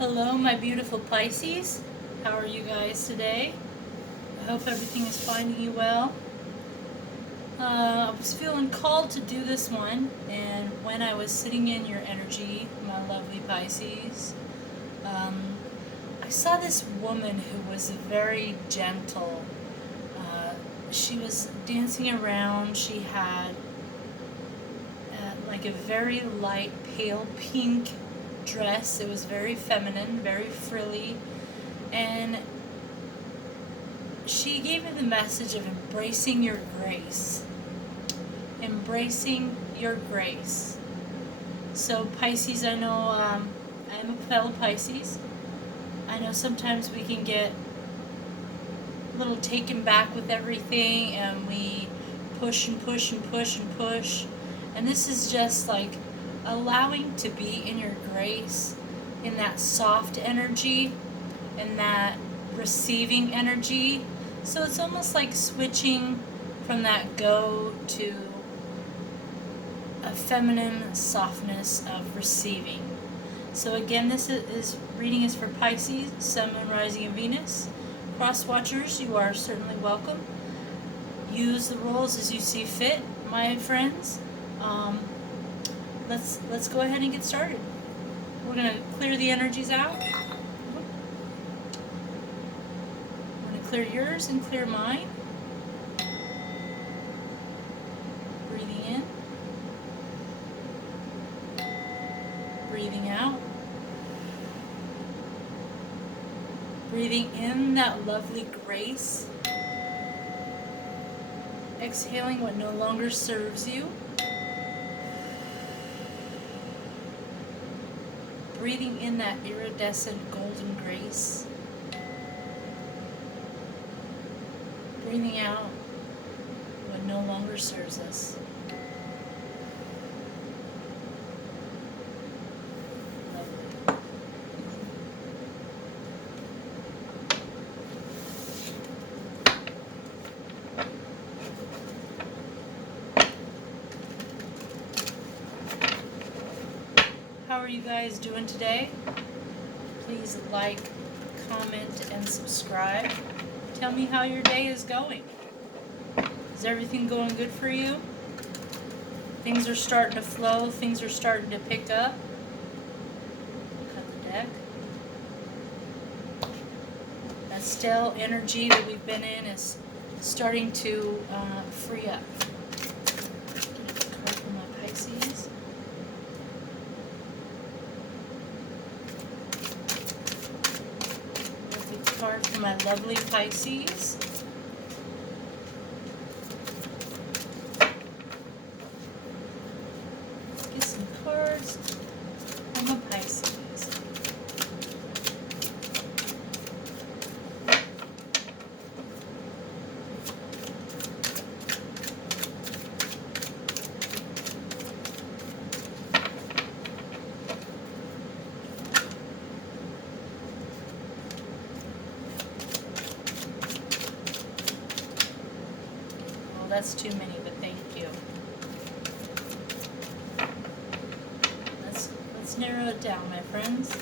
Hello, my beautiful Pisces. How are you guys today? I hope everything is finding you well. I was feeling called to do this one, and when I was sitting in your energy, my lovely Pisces, I saw this woman who was very gentle. She was dancing around. She had like a very light pale pink dress. It was very feminine, very frilly, and she gave me the message of embracing your grace. Embracing your grace. So Pisces, I know I'm a fellow Pisces. I know sometimes we can get a little taken back with everything, and we push and push and push and push. And this is just like allowing to be in your grace, in that soft energy, in that receiving energy. So it's almost like switching from that go to a feminine softness of receiving. So again, this is reading is for Pisces, Sun, Moon, Rising, and Venus. Cross watchers, you are certainly welcome. Use the roles as you see fit, my friends. Let's go ahead and get started. We're gonna clear the energies out. I'm gonna clear yours and clear mine. Breathing in. Breathing out. Breathing in that lovely grace. Exhaling what no longer serves you. Breathing in that iridescent golden grace. Breathing out what no longer serves us. How are you guys doing today? Please like, comment, and subscribe. Tell me how your day is going. Is everything going good for you? Things are starting to flow. Things are starting to pick up. Cut the deck. That stale energy that we've been in is starting to free up. Get a card for my Pisces. Card for my lovely Pisces. Get some cards for my Pisces. That's too many, but thank you. Let's narrow it down, my friends.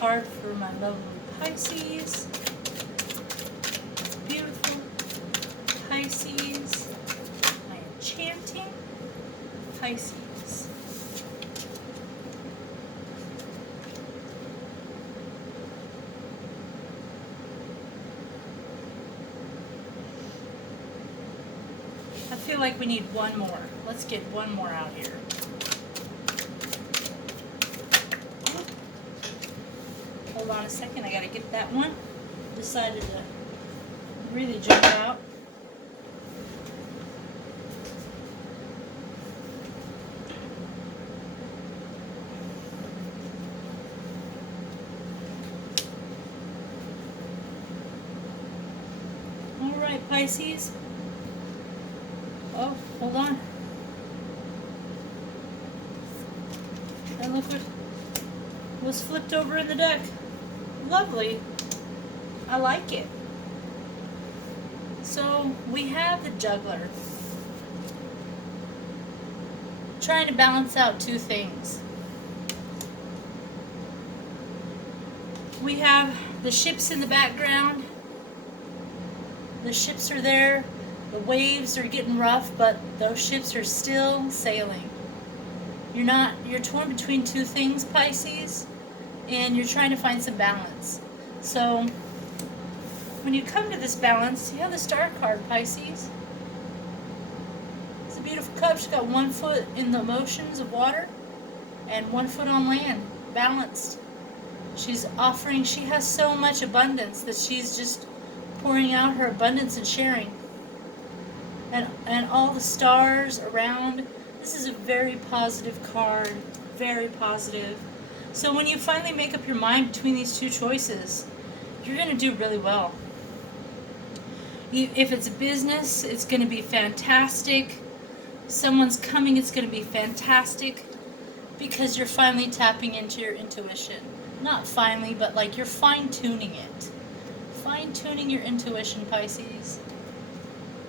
Card for my lovely Pisces. Beautiful Pisces. My enchanting Pisces. I feel like we need one more. Let's get one more out here. Hold on a second, I gotta get that one. Decided to really jump out. Alright, Pisces. Oh, Hold on. And look what was flipped over in the deck. Lovely. I like it. So we have the juggler trying to balance out two things. We have the ships in the background. The ships are there. The waves are getting rough, but those ships are still sailing. You're torn between two things, Pisces, and you're trying to find some balance. So when you come to this balance, you have the Star card, Pisces. It's a beautiful cup. She's got 1 foot in the motions of water and 1 foot on land, balanced. She's offering, she has so much abundance that she's just pouring out her abundance and sharing. And all the stars around. This is a very positive card, very positive. So when you finally make up your mind between these two choices, you're going to do really well. If it's a business, it's going to be fantastic. Someone's coming, it's going to be fantastic, because you're finally tapping into your intuition. Not finally, but like you're fine-tuning it. Fine-tuning your intuition, Pisces.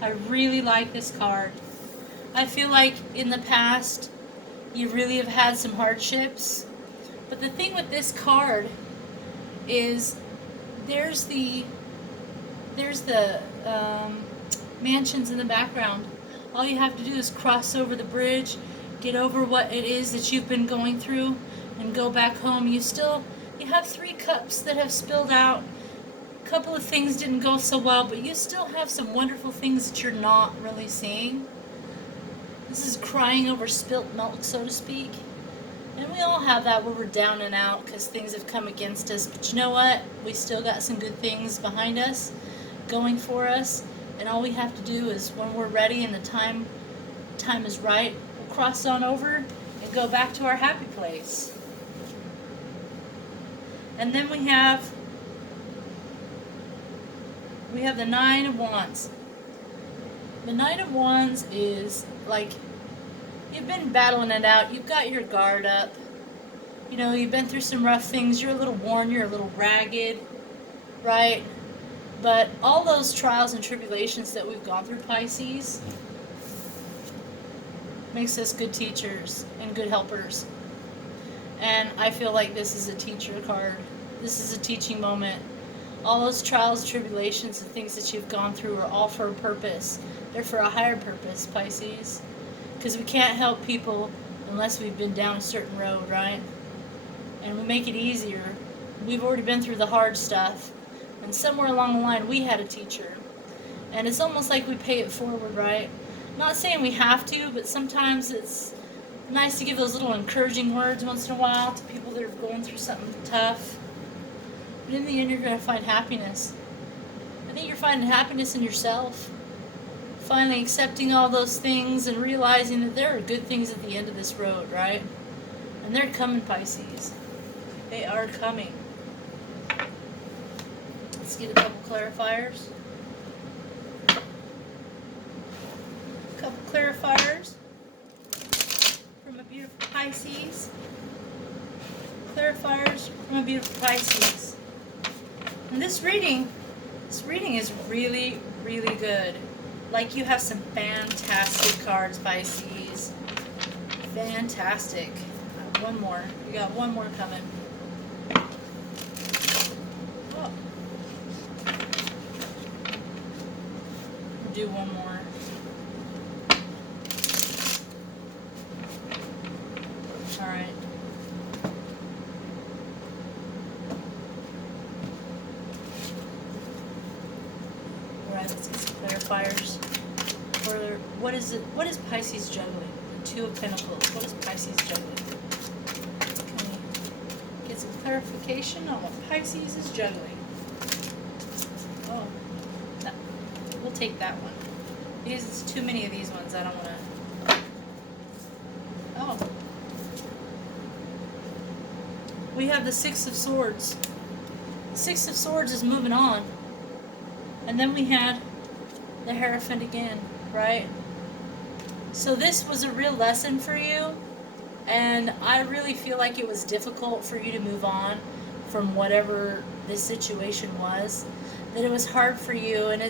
I really like this card. I feel like in the past, you really have had some hardships. But the thing with this card is there's the mansions in the background. All you have to do is cross over the bridge, get over what it is that you've been going through, and go back home. You have 3 cups that have spilled out. A couple of things didn't go so well, but you still have some wonderful things that you're not really seeing. This is crying over spilt milk, so to speak. And we all have that where we're down and out because things have come against us. But you know what? We still got some good things behind us, going for us. And all we have to do is, when we're ready and the time is right, we'll cross on over and go back to our happy place. And then we have the Nine of Wands. The Nine of Wands is like, you've been battling it out. You've got your guard up. You know, you've been through some rough things. You're a little worn. You're a little ragged, right? But all those trials and tribulations that we've gone through, Pisces, makes us good teachers and good helpers. And I feel like this is a teacher card. This is a teaching moment. All those trials and tribulations and things that you've gone through are all for a purpose. They're for a higher purpose, Pisces. Because we can't help people unless we've been down a certain road, right? And we make it easier. We've already been through the hard stuff. And somewhere along the line, we had a teacher. And it's almost like we pay it forward, right? Not saying we have to, but sometimes it's nice to give those little encouraging words once in a while to people that are going through something tough. But in the end, you're going to find happiness. I think you're finding happiness in yourself. Finally accepting all those things and realizing that there are good things at the end of this road, right? And they're coming, Pisces. They are coming. Let's get a couple clarifiers. A couple clarifiers from a beautiful Pisces. Clarifiers from a beautiful Pisces. And this reading is really, really good. Like, you have some fantastic cards, Pisces. Fantastic. One more. We got one more coming. Oh. We'll do one more. Alright. Alright, let's get some clarifiers. What is Pisces juggling? The Two of Pentacles. What is Pisces juggling? Can we get some clarification on what Pisces is juggling? Oh, no. We'll take that one. Because it's too many of these ones. I don't want to. Oh. We have the Six of Swords. The Six of Swords is moving on. And then we had the Hierophant again, right? So this was a real lesson for you, and I really feel like it was difficult for you to move on from whatever this situation was. That it was hard for you, and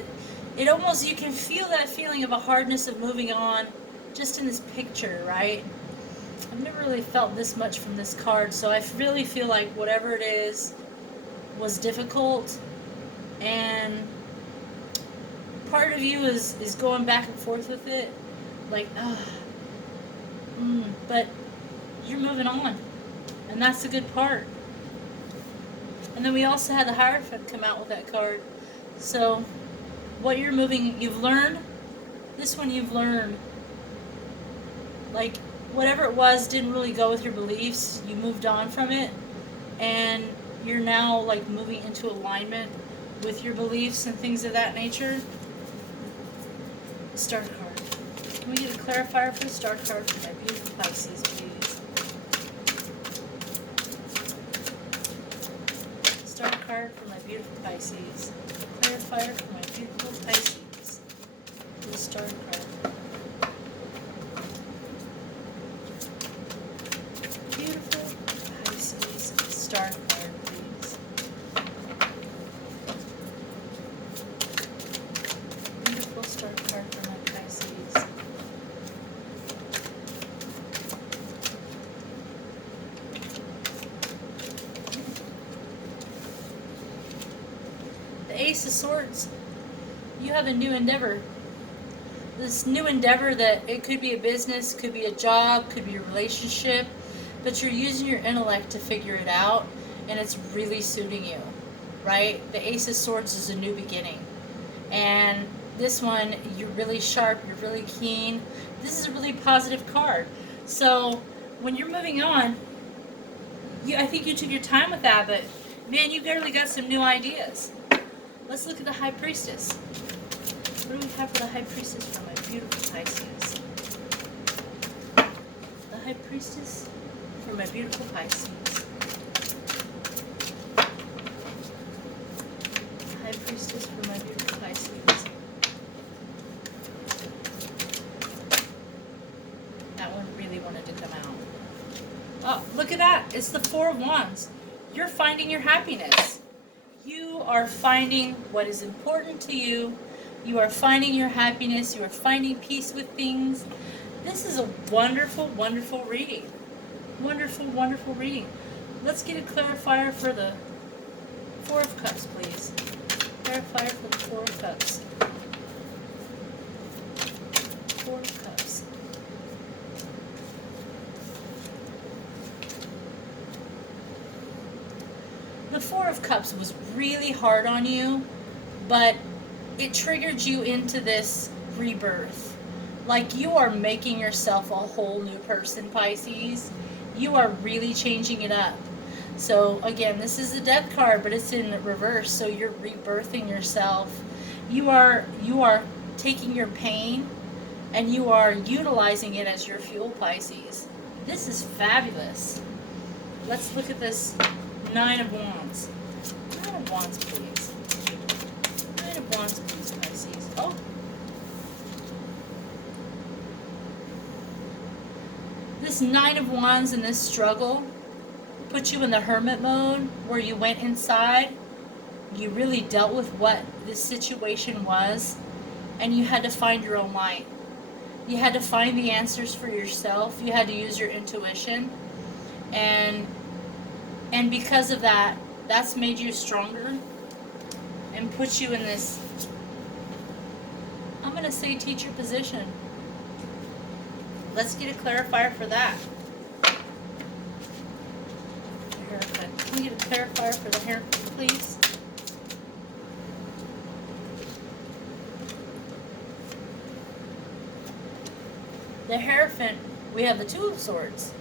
it almost, you can feel that feeling of a hardness of moving on just in this picture, right? I've never really felt this much from this card, so I really feel like whatever it is was difficult, and part of you is going back and forth with it, like, but you're moving on, and that's the good part. And then we also had the Hierophant come out with that card. So what you've learned, this one you've learned, like, whatever it was didn't really go with your beliefs, you moved on from it, and you're now like moving into alignment with your beliefs and things of that nature. Star card. Can we get a clarifier for the star card for my beautiful Pisces, please? Star card for my beautiful Pisces. Clarifier for my beautiful Pisces. The star card. Beautiful Pisces star card, please. Beautiful star card for my Pisces. The Ace of Swords. You have a new endeavor. This new endeavor, that it could be a business, could be a job, could be a relationship, but you're using your intellect to figure it out, and it's really suiting you, right? The Ace of Swords is a new beginning, and this one, you're really sharp, you're really keen. This is a really positive card. So when you're moving on, I think you took your time with that, but man, you barely got some new ideas. Let's look at the High Priestess. What do we have for the High Priestess for my beautiful Pisces? The High Priestess for my beautiful Pisces. The High Priestess for my beautiful Pisces. That one really wanted to come out. Oh, look at that. It's the Four of Wands. You're finding your happiness. You are finding what is important to you. You are finding your happiness. You are finding peace with things. This is a wonderful, wonderful reading. Wonderful, wonderful reading. Let's get a clarifier for the Four of Cups, please. Clarifier for the Four of Cups. Four of Cups. The Four of Cups was really hard on you, but it triggered you into this rebirth. Like, you are making yourself a whole new person, Pisces. You are really changing it up. So again, this is the Death card, but it's in reverse. So you're rebirthing yourself. You are taking your pain and you are utilizing it as your fuel, Pisces. This is fabulous. Let's look at this Nine of Wands. Nine of Wands, please. Nine of Wands, please, Pisces. Oh. This Nine of Wands and this struggle put you in the hermit mode, where you went inside, you really dealt with what this situation was, and you had to find your own light. You had to find the answers for yourself. You had to use your intuition. And because of that, that's made you stronger and put you in this, I'm going to say, teacher position. Let's get a clarifier for that. Hierophant. Can we get a clarifier for the Hierophant, please? The Hierophant, we have the Two of Swords.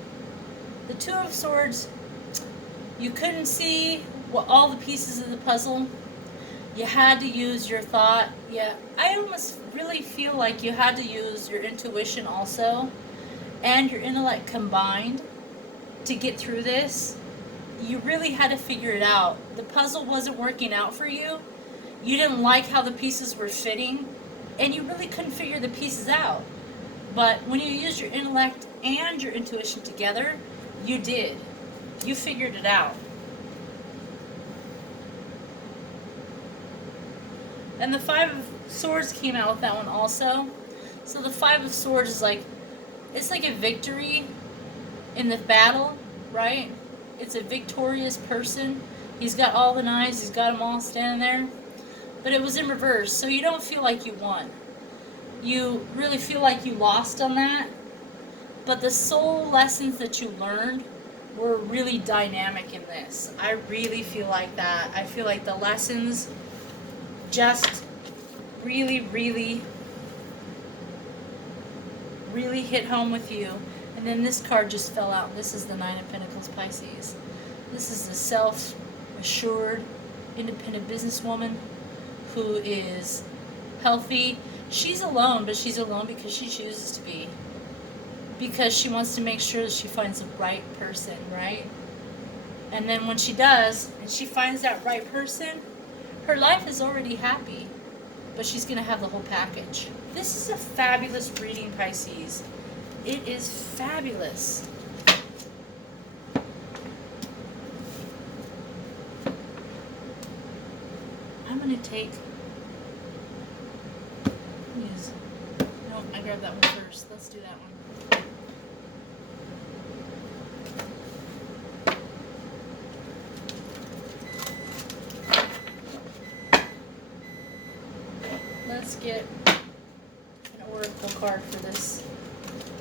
The Two of Swords, you couldn't see all the pieces of the puzzle. You had to use your thought. Yeah, I almost really feel like you had to use your intuition also and your intellect combined to get through this. You really had to figure it out. The puzzle wasn't working out for you. You didn't like how the pieces were fitting, and you really couldn't figure the pieces out. But when you use your intellect and your intuition together, you did. You figured it out. And the Five of Swords came out with that one also. So the Five of Swords is like, it's like a victory in the battle, right? It's a victorious person. He's got all the knives, he's got them all standing there. But it was in reverse, so you don't feel like you won. You really feel like you lost on that. But the soul lessons that you learned were really dynamic in this. I really feel like that. I feel like the lessons just really, really, really hit home with you. And then this card just fell out. This is the Nine of Pentacles, Pisces. This is the self-assured, independent businesswoman who is healthy. She's alone, but she's alone because she chooses to be. Because she wants to make sure that she finds the right person, right? And then when she does, and she finds that right person, her life is already happy. But she's going to have the whole package. This is a fabulous reading, Pisces. It is fabulous. I'm going to take... No, I grabbed that one first. Let's do that one. Let's get an oracle card for this.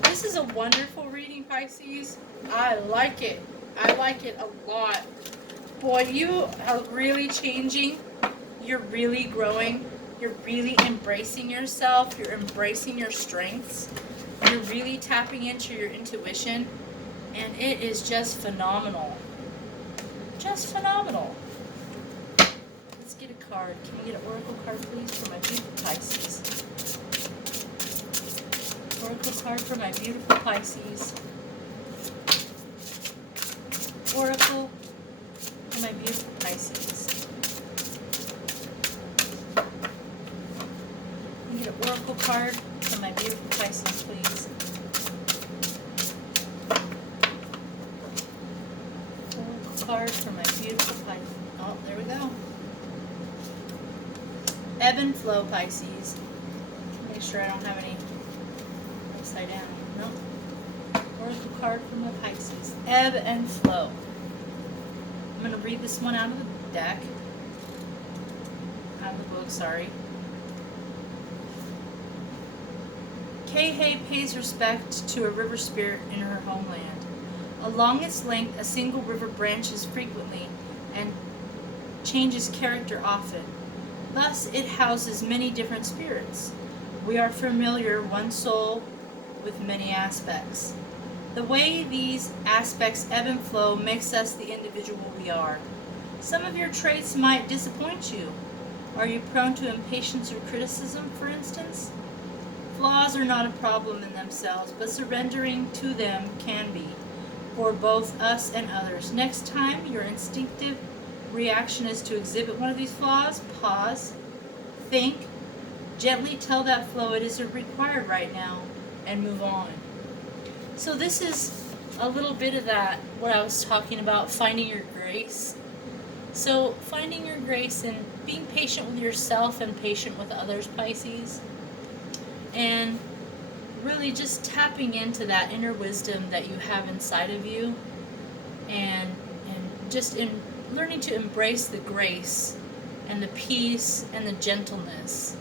This is a wonderful reading, Pisces. I like it. I like it a lot. Boy, you are really changing. You're really growing. You're really embracing yourself. You're embracing your strengths. You're really tapping into your intuition. And it is just phenomenal. Just phenomenal. Let's get a card. Can we get an oracle card, please, for my beautiful Pisces? Oracle card for my beautiful Pisces. Oracle for my beautiful Pisces. Can we get an oracle card for my beautiful Pisces, please? Oracle card for my beautiful Pisces. Oh, there we go. Ebb and flow, Pisces. Make sure I don't have any upside down. Nope. Oracle card for my Pisces. Ebb and flow. I'm going to read this one out of the deck. Out of the book, sorry. Keihei pays respect to a river spirit in her homeland. Along its length, a single river branches frequently and changes character often. Thus, it houses many different spirits. We are familiar, one soul with many aspects. The way these aspects ebb and flow makes us the individual we are. Some of your traits might disappoint you. Are you prone to impatience or criticism, for instance? Flaws are not a problem in themselves, but surrendering to them can be, for both us and others. Next time your instinctive reaction is to exhibit one of these flaws, pause, think, gently tell that flow it isn't required right now, and move on. So this is a little bit of that, what I was talking about, finding your grace. So finding your grace and being patient with yourself and patient with others, Pisces, and really just tapping into that inner wisdom that you have inside of you, and just in learning to embrace the grace and the peace and the gentleness.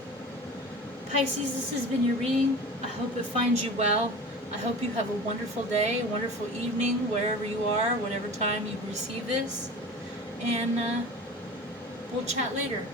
Pisces, this has been your reading. I hope it finds you well. I hope you have a wonderful day, a wonderful evening, wherever you are, whatever time you receive this. And we'll chat later.